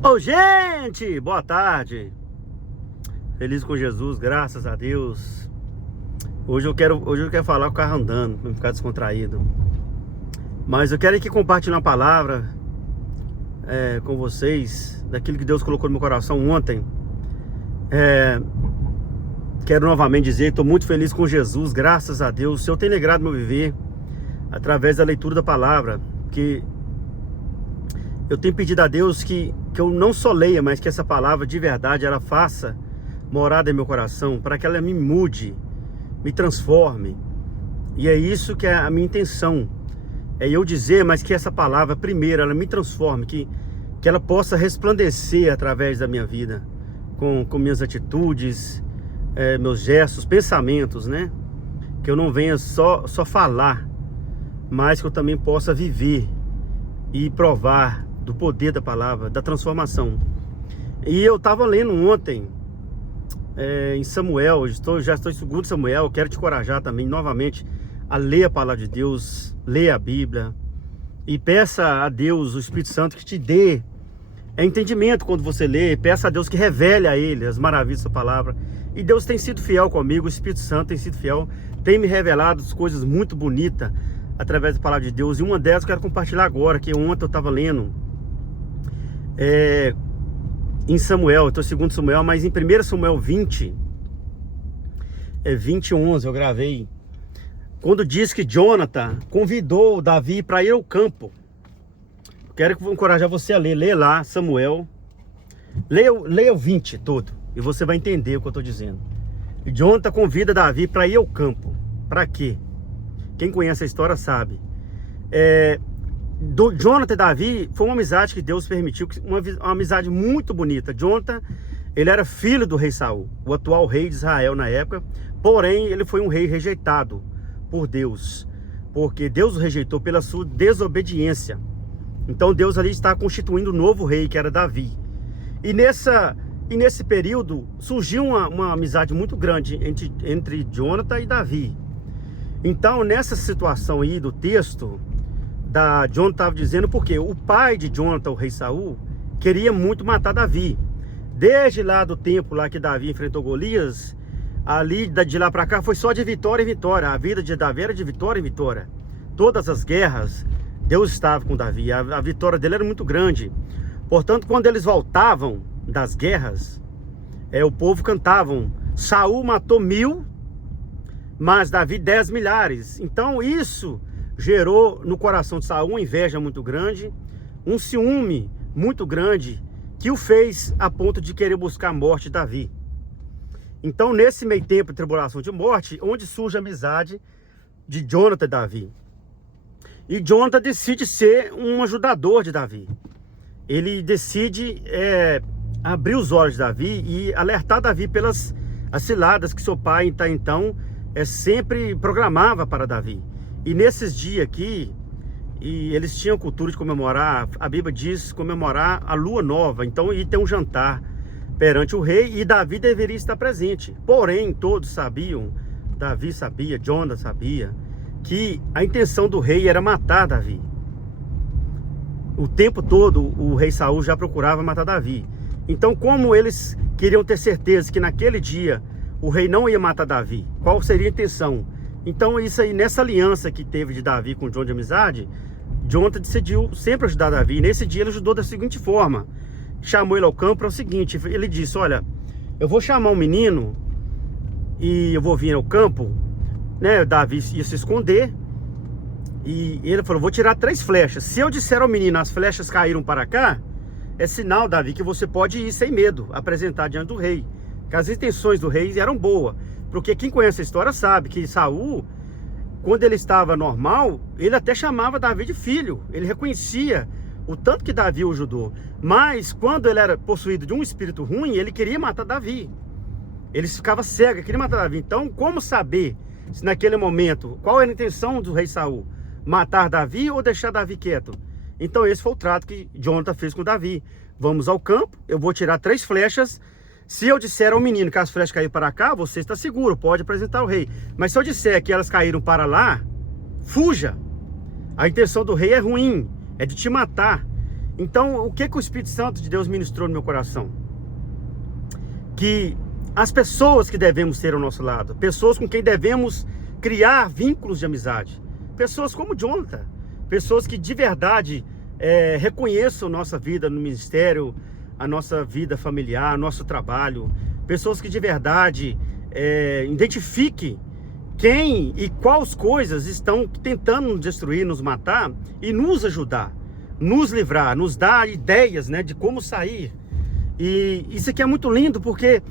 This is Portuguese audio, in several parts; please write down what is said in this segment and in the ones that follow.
Ô, gente, boa tarde. Feliz com Jesus, graças a Deus. Hoje eu quero falar com o carro andando, pra não ficar descontraído. Mas eu quero aqui compartilhar uma palavra com vocês, daquilo que Deus colocou no meu coração ontem. Quero novamente dizer que estou muito feliz com Jesus, graças a Deus. O Senhor tem alegrado meu viver através da leitura da palavra, que eu tenho pedido a Deus que eu não só leia, mas que essa palavra de verdade ela faça morada em meu coração, para que ela me mude, me transforme. E é isso que é a minha intenção, é eu dizer, mas que essa palavra primeiro ela me transforme, que ela possa resplandecer através da minha vida, com minhas atitudes, meus gestos, pensamentos, né? Que eu não venha só falar, mas que eu também possa viver e provar do poder da palavra, da transformação. E eu estava lendo ontem em Samuel, já estou em 2 Samuel. Quero te encorajar também novamente a ler a palavra de Deus, ler a Bíblia e peça a Deus, o Espírito Santo, que te dê entendimento quando você lê. Peça a Deus que revele a ele as maravilhas da palavra. E Deus tem sido fiel comigo, o Espírito Santo tem sido fiel, tem me revelado coisas muito bonitas através da palavra de Deus. E uma delas eu quero compartilhar agora, que ontem eu estava lendo em Samuel, eu estou em 2 Samuel, mas em 1 Samuel 20, 20:11 eu gravei, quando diz que Jonathan convidou Davi para ir ao campo. Quero encorajar você a ler, lê lá Samuel, leia o 20 todo, e você vai entender o que eu estou dizendo. E Jonathan convida Davi para ir ao campo. Para quê? Quem conhece a história sabe. Do Jonathan e Davi foi uma amizade que Deus permitiu, uma amizade muito bonita. Jonathan, ele era filho do rei Saul, o atual rei de Israel na época. Porém, ele foi um rei rejeitado por Deus, porque Deus o rejeitou pela sua desobediência. Então Deus ali está constituindo um novo rei, que era Davi. E nesse período surgiu uma amizade muito grande entre Jonathan e Davi. Então, nessa situação aí do texto, Jonathan estava dizendo porque o pai de Jonathan, o rei Saul, queria muito matar Davi. Desde lá do tempo lá que Davi enfrentou Golias, ali de lá para cá foi só de vitória em vitória. A vida de Davi era de vitória em vitória. Todas as guerras, Deus estava com Davi. A vitória dele era muito grande. Portanto, quando eles voltavam das guerras, o povo cantavam: Saul matou 1000, mas Davi 10 milhares. Então isso gerou no coração de Saul uma inveja muito grande, um ciúme muito grande, que o fez a ponto de querer buscar a morte de Davi. Então, nesse meio tempo de tribulação de morte, onde surge a amizade de Jonathan e Davi. E Jonathan decide ser um ajudador de Davi. Ele decide abrir os olhos de Davi e alertar Davi pelas as ciladas que seu pai então sempre programava para Davi. E nesses dias aqui, eles tinham cultura de comemorar, a Bíblia diz, comemorar a lua nova. Então ia ter um jantar perante o rei e Davi deveria estar presente. Porém, todos sabiam, Davi sabia, Jonathan sabia, que a intenção do rei era matar Davi. O tempo todo o rei Saul já procurava matar Davi. Então, como eles queriam ter certeza que naquele dia o rei não ia matar Davi, qual seria a intenção? Então, isso aí, nessa aliança que teve de Davi com Jonathan de amizade, Jonathan decidiu sempre ajudar Davi. E nesse dia ele ajudou da seguinte forma: chamou ele ao campo. É o seguinte, ele disse: olha, eu vou chamar um menino e eu vou vir ao campo, né? Davi ia se esconder e ele falou: vou tirar 3 flechas. Se eu disser ao menino as flechas caíram para cá, é sinal, Davi, que você pode ir sem medo, apresentar diante do rei, que as intenções do rei eram boas. Porque quem conhece a história sabe que Saul, quando ele estava normal, ele até chamava Davi de filho. Ele reconhecia o tanto que Davi o ajudou. Mas quando ele era possuído de um espírito ruim, ele queria matar Davi. Ele ficava cego, queria matar Davi. Então, como saber se naquele momento, qual era a intenção do rei Saul? Matar Davi ou deixar Davi quieto? Então esse foi o trato que Jonathan fez com Davi. Vamos ao campo, eu vou tirar 3 flechas. Se eu disser ao menino que as flechas caíram para cá, você está seguro, pode apresentar o rei. Mas se eu disser que elas caíram para lá, fuja. A intenção do rei é ruim, é de te matar. Então, o que o Espírito Santo de Deus ministrou no meu coração? Que as pessoas que devemos ter ao nosso lado, pessoas com quem devemos criar vínculos de amizade, pessoas como Jonathan, pessoas que de verdade reconheçam nossa vida no ministério, a nossa vida familiar, nosso trabalho, pessoas que de verdade identifiquem quem e quais coisas estão tentando nos destruir, nos matar e nos ajudar, nos livrar, nos dar ideias, né, de como sair. E isso aqui é muito lindo, porque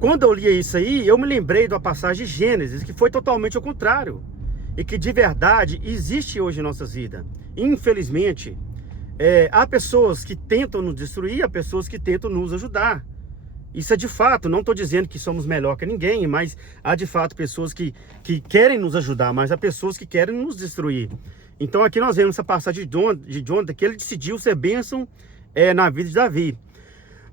quando eu li isso aí, eu me lembrei de uma passagem de Gênesis, que foi totalmente ao contrário. E que de verdade existe hoje em nossas vidas. Infelizmente, há pessoas que tentam nos destruir, há pessoas que tentam nos ajudar. Isso é de fato, não estou dizendo que somos melhor que ninguém, mas há de fato pessoas que querem nos ajudar, mas há pessoas que querem nos destruir. Então aqui nós vemos essa passagem de Jonathan, que ele decidiu ser bênção na vida de Davi.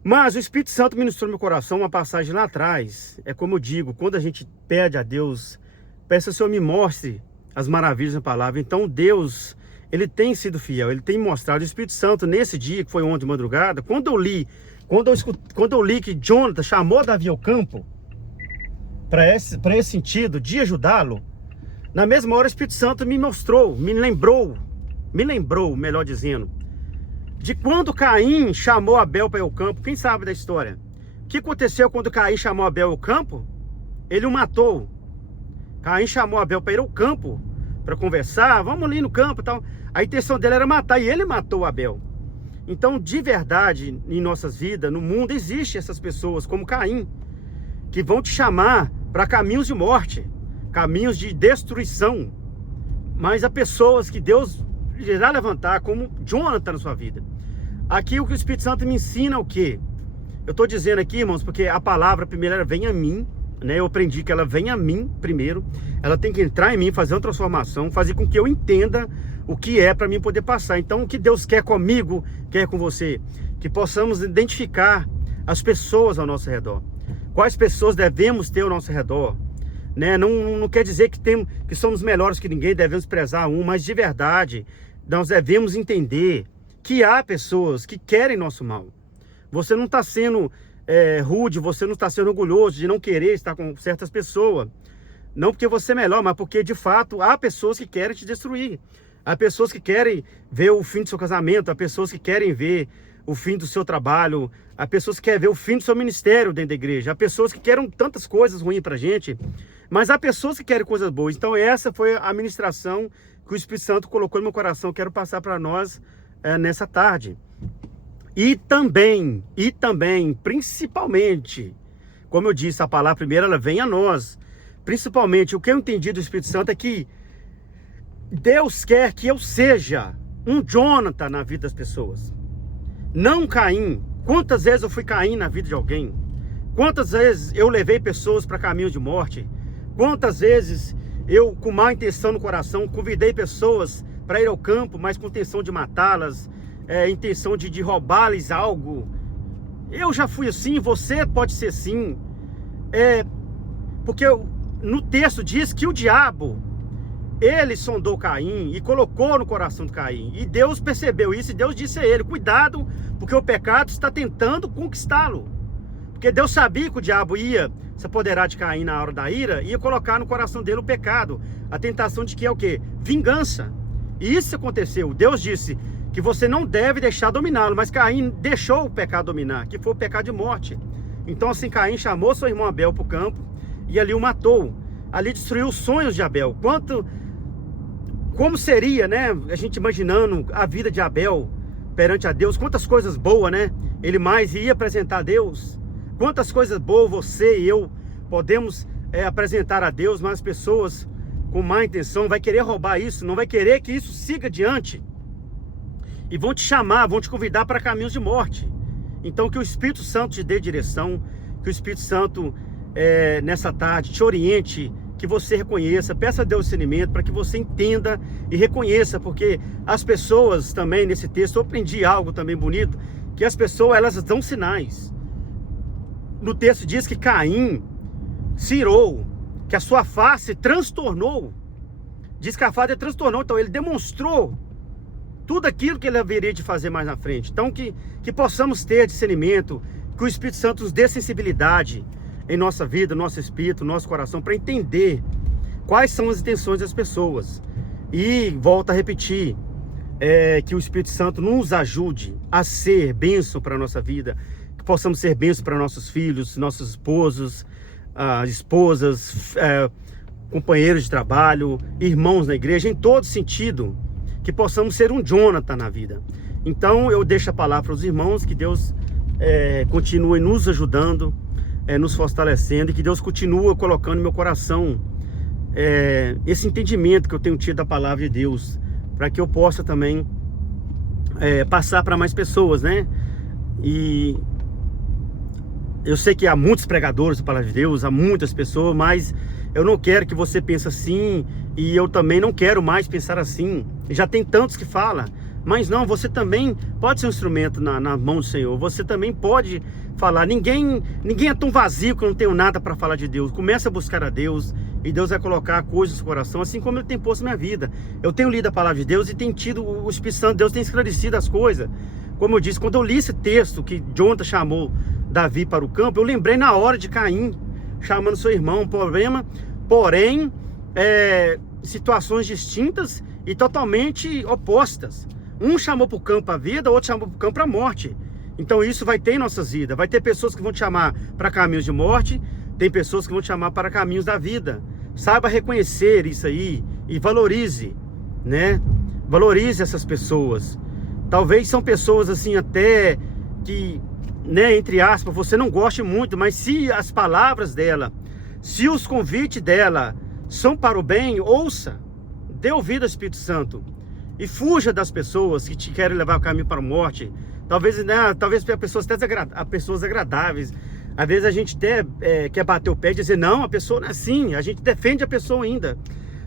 Mas o Espírito Santo ministrou no meu coração uma passagem lá atrás. É como eu digo, quando a gente pede a Deus, peça ao Senhor me mostre as maravilhas da palavra. Então Deus, ele tem sido fiel, ele tem mostrado. O Espírito Santo nesse dia, que foi ontem de madrugada, quando eu li que Jonathan chamou Davi ao campo, para esse sentido de ajudá-lo, na mesma hora o Espírito Santo me mostrou, me lembrou, melhor dizendo, de quando Caim chamou Abel para ir ao campo. Quem sabe da história? O que aconteceu quando Caim chamou Abel ao campo? Ele o matou. Caim chamou Abel para ir ao campo, para conversar, vamos ali no campo e tal. A intenção dele era matar, e ele matou Abel. Então, de verdade, em nossas vidas, no mundo, existem essas pessoas como Caim, que vão te chamar para caminhos de morte, caminhos de destruição. Mas há pessoas que Deus irá levantar, como Jonathan na sua vida. Aqui o que o Espírito Santo me ensina é o quê? Eu estou dizendo aqui, irmãos, porque a palavra primeiro ela vem a mim, né? Eu aprendi que ela vem a mim primeiro, ela tem que entrar em mim, fazer uma transformação, fazer com que eu entenda o que é para mim poder passar. Então o que Deus quer comigo, quer com você, que possamos identificar as pessoas ao nosso redor, quais pessoas devemos ter ao nosso redor, né? Não quer dizer que somos melhores que ninguém, devemos prezar um, mas de verdade nós devemos entender que há pessoas que querem nosso mal. Você não está sendo rude, você não está sendo orgulhoso de não querer estar com certas pessoas, não porque você é melhor, mas porque de fato há pessoas que querem te destruir. Há pessoas que querem ver o fim do seu casamento, há pessoas que querem ver o fim do seu trabalho, há pessoas que querem ver o fim do seu ministério dentro da igreja, há pessoas que querem tantas coisas ruins pra gente, mas há pessoas que querem coisas boas. Então essa foi a ministração que o Espírito Santo colocou no meu coração, quero passar para nós nessa tarde. E também, principalmente, como eu disse, a palavra primeiro ela vem a nós, principalmente, o que eu entendi do Espírito Santo é que Deus quer que eu seja um Jonathan na vida das pessoas, não Caim. Quantas vezes eu fui Caim na vida de alguém? Quantas vezes eu levei pessoas para caminhos de morte? Quantas vezes eu, com má intenção no coração, convidei pessoas para ir ao campo, mas com intenção de matá-las, intenção de roubar-lhes algo? Eu já fui assim, você pode ser sim. Porque no texto diz que o diabo, ele sondou Caim e colocou no coração de Caim. E Deus percebeu isso e Deus disse a ele, cuidado, porque o pecado está tentando conquistá-lo. Porque Deus sabia que o diabo ia se apoderar de Caim na hora da ira, ia colocar no coração dele o pecado. A tentação de que é o quê? Vingança. E isso aconteceu. Deus disse que você não deve deixar dominá-lo, mas Caim deixou o pecado dominar, que foi o pecado de morte. Então assim Caim chamou seu irmão Abel para o campo e ali o matou. Ali destruiu os sonhos de Abel. Como seria, né? A gente imaginando a vida de Abel perante a Deus, quantas coisas boas, né? Ele mais ia apresentar a Deus. Quantas coisas boas você e eu podemos apresentar a Deus, mas as pessoas com má intenção vai querer roubar isso, não vai querer que isso siga adiante. E vão te chamar, vão te convidar para caminhos de morte. Então que o Espírito Santo te dê direção, que o Espírito Santo nessa tarde te oriente, que você reconheça, peça a Deus discernimento para que você entenda e reconheça, porque as pessoas também nesse texto, eu aprendi algo também bonito, que as pessoas elas dão sinais. No texto diz que Caim se irou, que a sua face transtornou, diz que a face transtornou, então ele demonstrou tudo aquilo que ele haveria de fazer mais na frente. Então que possamos ter discernimento, que o Espírito Santo nos dê sensibilidade em nossa vida, nosso espírito, nosso coração, para entender quais são as intenções das pessoas. E volto a repetir, que o Espírito Santo nos ajude a ser bênção para a nossa vida, que possamos ser bênção para nossos filhos, nossos esposos, esposas, companheiros de trabalho, irmãos na igreja, em todo sentido, que possamos ser um Jonathan na vida. Então eu deixo a palavra para os irmãos, que Deus continue nos ajudando, nos fortalecendo, e que Deus continue colocando no meu coração esse entendimento que eu tenho tido da palavra de Deus, para que eu possa também passar para mais pessoas, né? E eu sei que há muitos pregadores da palavra de Deus, há muitas pessoas, mas eu não quero que você pense assim, e eu também não quero mais pensar assim. Já tem tantos que falam, mas não, você também pode ser um instrumento na mão do Senhor. Você também pode falar. Ninguém é tão vazio que eu não tenho nada para falar de Deus. Começa a buscar a Deus, e Deus vai colocar coisas no seu coração, assim como Ele tem posto na minha vida. Eu tenho lido a palavra de Deus e tenho tido, o Espírito Santo de Deus tem esclarecido as coisas. Como eu disse, quando eu li esse texto que Jonathan chamou Davi para o campo, eu lembrei na hora de Caim, chamando seu irmão. Porém, situações distintas e totalmente opostas. Um chamou para o campo a vida, outro chamou para o campo a morte. Então isso vai ter em nossas vidas. Vai ter pessoas que vão te chamar para caminhos de morte, tem pessoas que vão te chamar para caminhos da vida. Saiba reconhecer isso aí e valorize, né? Valorize essas pessoas. Talvez são pessoas assim até que, né, entre aspas, você não goste muito, mas se as palavras dela, se os convites dela são para o bem, ouça, dê ouvido ao Espírito Santo e fuja das pessoas que te querem levar o caminho para a morte. Talvez, né, pessoas agradáveis. Às vezes a gente até quer bater o pé e dizer, não, a pessoa não é assim, a gente defende a pessoa ainda.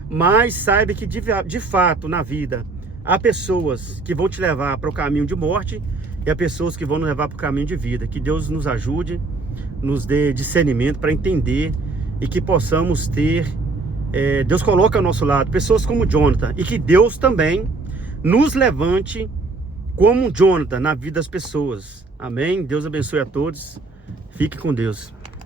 Mas saiba que de fato na vida há pessoas que vão te levar para o caminho de morte e há pessoas que vão nos levar para o caminho de vida. Que Deus nos ajude, nos dê discernimento para entender, e que possamos ter, Deus coloca ao nosso lado pessoas como Jonathan, e que Deus também nos levante como um Jonathan na vida das pessoas. Amém? Deus abençoe a todos. Fique com Deus.